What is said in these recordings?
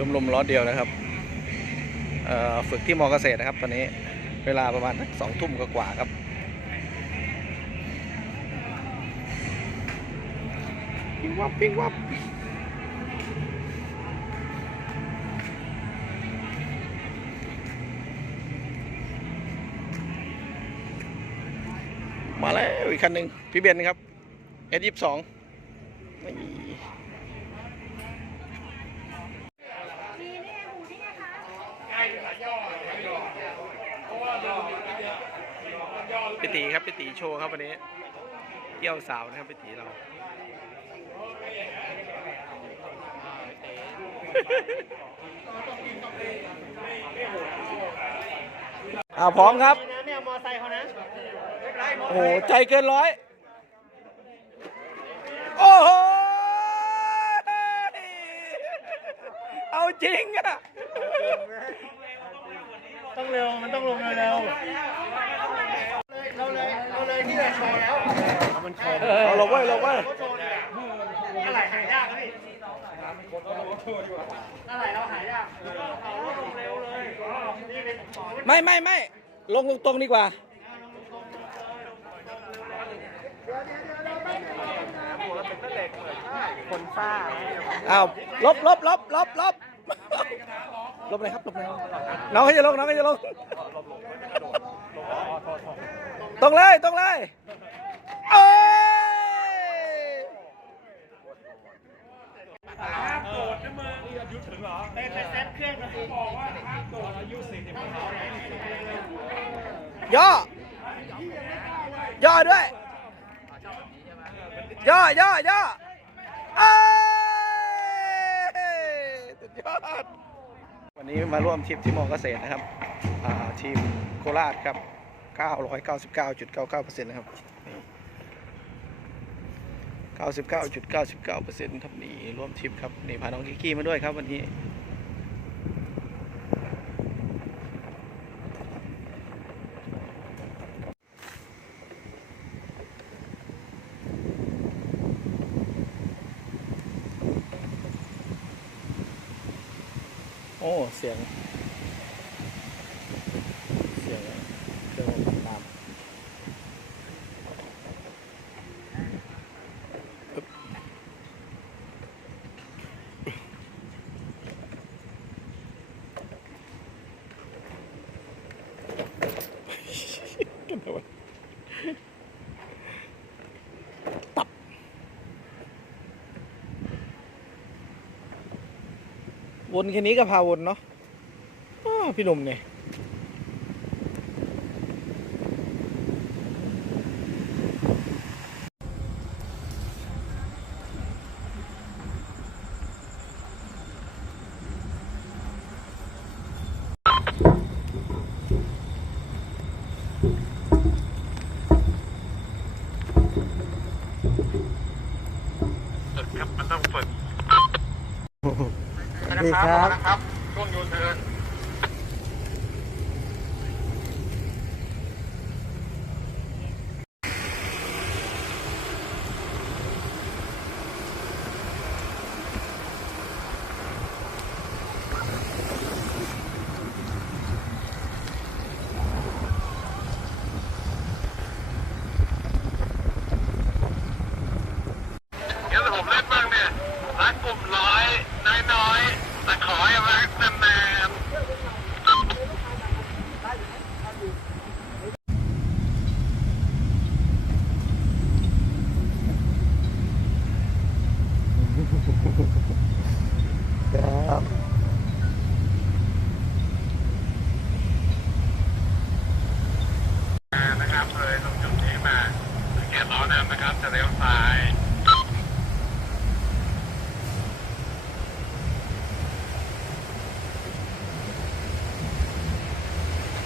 ชมรมล้อเดียวนะครับเอ่อฝึกที่มอเกษตรนะครับ ตอนนี้เวลาประมาณสองทุ่มกว่าๆครับ ปิ้งวับปิ้งวับมาแล้วอีกคันหนึ่งพี่เบนครับ S ยี่ สองพี่ตีครับพี่ตีโชว์ครับวันนี้เที่ยวสาวนะครับพี่ตีเราอ่าพร้อมครับเนี่ยมอไซค์เขานะโอ้โห ใจเกินร้อย โอ้โห เอาจริงอะ ต้องเร็วมันต้องลงเร็วๆเราเลยเราเลยที่จะโชว์แล้ว มันโชว์เอาลงไว้ยลงไว้ยเขาโชว์เลยอะอะไรหายากพี่อะไรเราหายากเอาลงเร็วเลยนี่เป็นไม่ไม่ไม่ลงตรงๆดีกว่าคนฟ้าอ้าวลบลบลบลบลบลบเลยครับลบเลยน้องเขาจะลงน้องเขาจะลงตรงเลยตรงเลย เอ้ยไปไปเซ็ตเครื่องกันสิย่อย่อด้วย ย่อย่อย่อเอ้ยสุดยอด วันนี้มาร่วมทริปที่มอเกษตรนะครับอ่าทีมโคราชครับ 999.99%นะครับ 99.99%ครับนี่ร่วมทริปครับนี่พาน้องกิกกี้มาด้วยครับวันนี้โอ้ เสียง เสียงเครื่องทำตามปึ๊บกันเอาไว้ตับ วนแค่นี้ก็พาวนเนาะพี่หนุ่มเนี่ย ครับมันต้องฝึก ดีครับนะครับ ช่วงยูเทิร์นเดี๋ยวผมเล่นบ้างเนี่ยรักกลุ่มร้อยน้อยๆ แต่ขอให้รักนานครับนะครับเลยตรงจุดนี้มาสังเกตล้อนำนะครับจะเลี้ยวซ้าย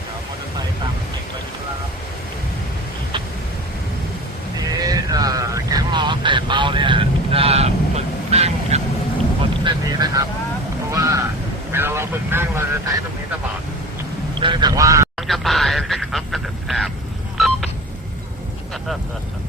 เรามอเตอร์ไซค์ตามเก่งไปอยู่แล้วนี่เอ่อแก๊งมอเสร็จเราเนี่ยจะฝึกนั่งกันบนเส้นนี้นะครับ เพราะ ว่าเวลาเราฝึกนั่งเราจะใช้ตรงนี้ตลอดเนื่องจากว่าต้องจะตายนะครับเป็นแถบครับตรงเลยครับ